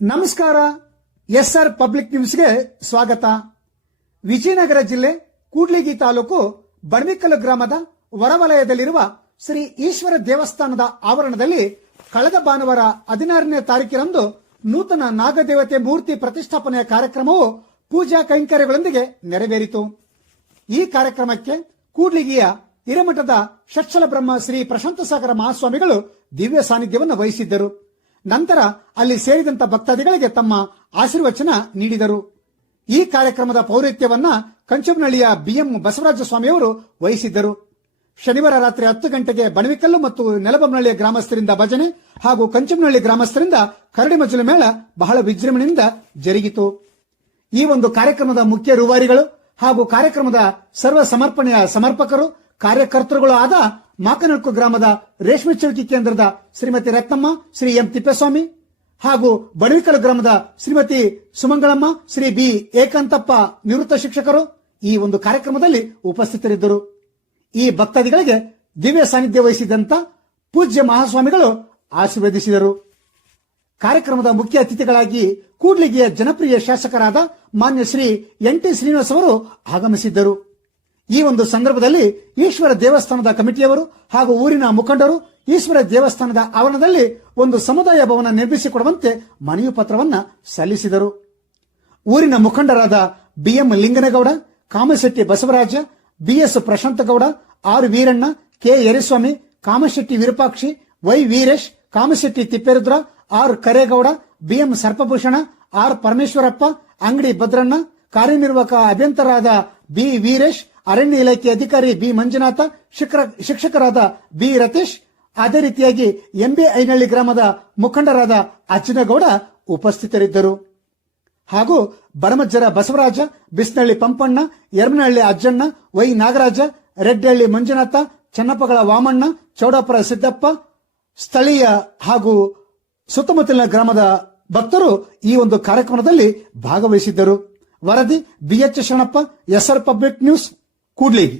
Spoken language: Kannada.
ನಮಸ್ಕಾರ. ಎಸ್ಆರ್ ಪಬ್ಲಿಕ್ ನ್ಯೂಸ್ಗೆ ಸ್ವಾಗತ. ವಿಜಯನಗರ ಜಿಲ್ಲೆ ಕೂಡ್ಲಿಗಿ ತಾಲೂಕು ಬಣವಿಕಲ್ ಗ್ರಾಮದ ಹೊರವಲಯದಲ್ಲಿರುವ ಶ್ರೀ ಈಶ್ವರ ದೇವಸ್ಥಾನದ ಆವರಣದಲ್ಲಿ ಕಳೆದ ಭಾನುವಾರ 16ನೇ ತಾರೀಕಿನಂದು ನೂತನ ನಾಗದೇವತೆ ಮೂರ್ತಿ ಪ್ರತಿಷ್ಠಾಪನೆಯ ಕಾರ್ಯಕ್ರಮವು ಪೂಜಾ ಕೈಂಕರ್ಯಗಳೊಂದಿಗೆ ನೆರವೇರಿತು. ಈ ಕಾರ್ಯಕ್ರಮಕ್ಕೆ ಕೂಡ್ಲಿಗಿಯ ಹಿರೇಮಠದ ಷಟ್ಛಲ ಬ್ರಹ್ಮ ಶ್ರೀ ಪ್ರಶಾಂತಸಾಗರ ಮಹಾಸ್ವಾಮಿಗಳು ದಿವ್ಯ ಸಾನ್ನಿಧ್ಯವನ್ನು ವಹಿಸಿದ್ದರು. ನಂತರ ಅಲ್ಲಿ ಸೇರಿದಂತ ಭಕ್ತಾದಿಗಳಿಗೆ ತಮ್ಮ ಆಶೀರ್ವಚನ ನೀಡಿದರು. ಈ ಕಾರ್ಯಕ್ರಮದ ಪೌರೋಹಿತ್ಯವನ್ನ ಕಂಚುಮನಹಳ್ಳಿಯ ಬಿಎಂ ಬಸವರಾಜ ಸ್ವಾಮಿಯವರು ವಹಿಸಿದ್ದರು. ಶನಿವಾರ ರಾತ್ರಿ 10 ಗಂಟೆಗೆ ಬಣವಿಕಲ್ಲು ಮತ್ತು ನೆಲಬೊಮ್ಮನಹಳ್ಳಿಯ ಗ್ರಾಮಸ್ಥರಿಂದ ಭಜನೆ ಹಾಗೂ ಕಂಚುಮನಹಳ್ಳಿ ಗ್ರಾಮಸ್ಥರಿಂದ ಕರಡಿ ಮಜ್ಜಲು ಮೇಳ ಬಹಳ ವಿಜೃಂಭಣೆಯಿಂದ ಜರುಗಿತು. ಈ ಒಂದು ಕಾರ್ಯಕ್ರಮದ ಮುಖ್ಯ ರೂವಾರಿಗಳು ಹಾಗೂ ಕಾರ್ಯಕ್ರಮದ ಸರ್ವ ಸಮರ್ಪಣೆಯ ಸಮರ್ಪಕರು ಕಾರ್ಯಕರ್ತರುಗಳು ಆದ ಮಾಕನಳ್ಕು ಗ್ರಾಮದ ರೇಷ್ಮೆ ಚೌಕಿ ಕೇಂದ್ರದ ಶ್ರೀಮತಿ ರತ್ನಮ್ಮ, ಶ್ರೀ ಎಂ ತಿಪ್ಪೇಸ್ವಾಮಿ ಹಾಗೂ ಬಣವಿಕಲ್ ಗ್ರಾಮದ ಶ್ರೀಮತಿ ಸುಮಂಗಳಮ್ಮ, ಶ್ರೀ ಬಿ ಏಕಾಂತಪ್ಪ ನಿವೃತ್ತ ಶಿಕ್ಷಕರು ಈ ಒಂದು ಕಾರ್ಯಕ್ರಮದಲ್ಲಿ ಉಪಸ್ಥಿತರಿದ್ದರು. ಈ ಭಕ್ತಾದಿಗಳಿಗೆ ದಿವ್ಯ ಸಾನ್ನಿಧ್ಯ ವಹಿಸಿದಂತ ಪೂಜ್ಯ ಮಹಾಸ್ವಾಮಿಗಳು ಆಶೀರ್ವದಿಸಿದರು. ಕಾರ್ಯಕ್ರಮದ ಮುಖ್ಯ ಅತಿಥಿಗಳಾಗಿ ಕೂಡ್ಲಿಗಿಯ ಜನಪ್ರಿಯ ಶಾಸಕರಾದ ಮಾನ್ಯ ಶ್ರೀ ಎನ್.ಟಿ. ಶ್ರೀನಿವಾಸ್ ಅವರು ಆಗಮಿಸಿದ್ದರು. ಈ ಒಂದು ಸಂದರ್ಭದಲ್ಲಿ ಈಶ್ವರ ದೇವಸ್ಥಾನದ ಕಮಿಟಿಯವರು ಹಾಗೂ ಊರಿನ ಮುಖಂಡರು ಈಶ್ವರ ದೇವಸ್ಥಾನದ ಆವರಣದಲ್ಲಿ ಒಂದು ಸಮುದಾಯ ಭವನ ನಿರ್ಮಿಸಿಕೊಡುವಂತೆ ಮನವಿ ಪತ್ರವನ್ನ ಸಲ್ಲಿಸಿದರು. ಊರಿನ ಮುಖಂಡರಾದ BM Linganagouda, Kamashetti Basavaraja, BS Prashanthagouda, R Veeranna, K Yariswamy, Kamashetti Virupakshi, Y Veeresh, Kamashetti Thipperudra, R Karegouda, BM Sarpabhushana, R Parameshwarappa, Angadi Bhadranna, ಕಾರ್ಯನಿರ್ವಾಹಕ ಅಭಿಯಂತರಾದ ಬಿ ವೀರೇಶ್, ಅರಣ್ಯ ಇಲಾಖೆ ಅಧಿಕಾರಿ ಬಿ ಮಂಜುನಾಥ, ಶಿಕ್ಷಕರಾದ ಬಿ ರತೀಶ್, ಅದೇ ರೀತಿಯಾಗಿ ಎಂಬಿ ಐನಹಳ್ಳಿ ಗ್ರಾಮದ ಮುಖಂಡರಾದ ಅಜ್ಜನಗೌಡ ಉಪಸ್ಥಿತರಿದ್ದರು. ಹಾಗೂ ಬಡಮಜ್ಜರ ಬಸವರಾಜ, ಬಿಸ್ನಹಳ್ಳಿ ಪಂಪಣ್ಣ, ಯರಮನಹಳ್ಳಿ ಅಜ್ಜಣ್ಣ, ವೈ ನಾಗರಾಜ, ರೆಡ್ಡಹಳ್ಳಿ ಮಂಜುನಾಥ, ಚನ್ನಪ್ಪಗಳ ವಾಮಣ್ಣ, ಚೌಡಾಪುರ ಸಿದ್ದಪ್ಪ, ಸ್ಥಳೀಯ ಹಾಗೂ ಸುತ್ತಮುತ್ತಲಿನ ಗ್ರಾಮದ ಭಕ್ತರು ಈ ಒಂದು ಕಾರ್ಯಕ್ರಮದಲ್ಲಿ ಭಾಗವಹಿಸಿದ್ದರು. ವರದಿ BH Sharanappa, SR public news, Kudligi.